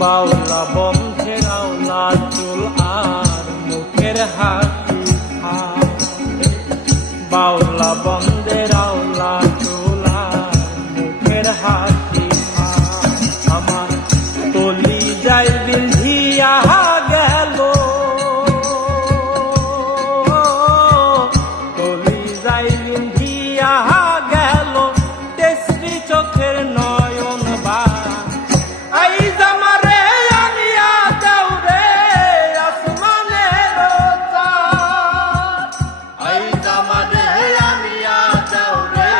বাউলা বন্ধের আওলা চুল আর মুখের হাসি বাউলা বন্ধের আওলা চুল আর মুখের হাসি আমার তলি যাই বিন্ধিয়া গেল তলি যাই বিন্ধিয়া গেল তেসরি চোখের নয়ন বা আই জামারে আনিয়া দাও রে আসমানের চাঁদ আই জামারে আনিয়া দাও রে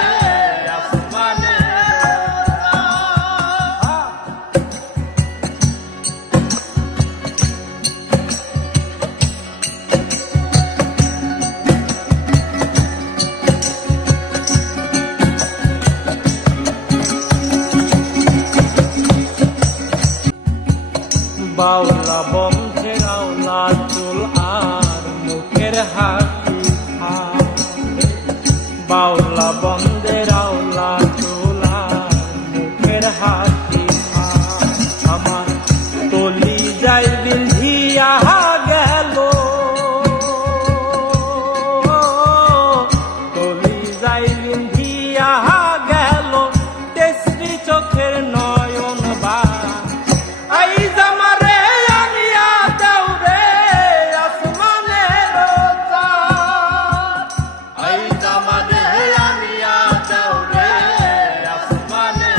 আসমানের বাউলা বন্ধের আওলা চুল আর মুখের হাসি বাউলা বন্ধের আওলা চুল আর মুখের হাসি আমার তলি যাই বিন্ধিয়া গেল তলি যাই বিন্ধিয়া গেল তেসরি চোখের নয়ন বা আই জামারে আনিয়া দাও রে আসমানের চাঁদ আই জামারে আনিয়া দাও রে আসমানের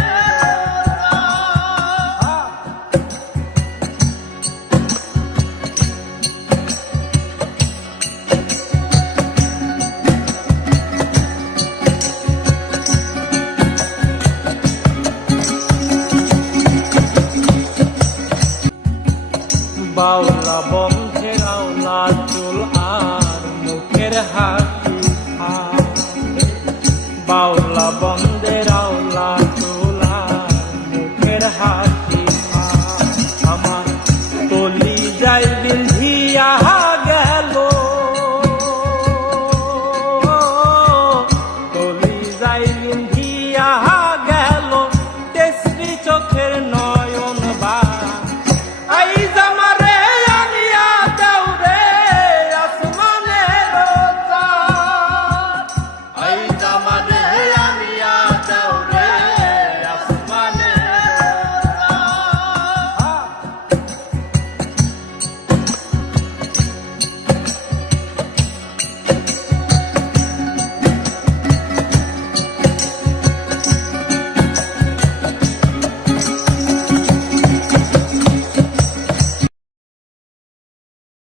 বাউলা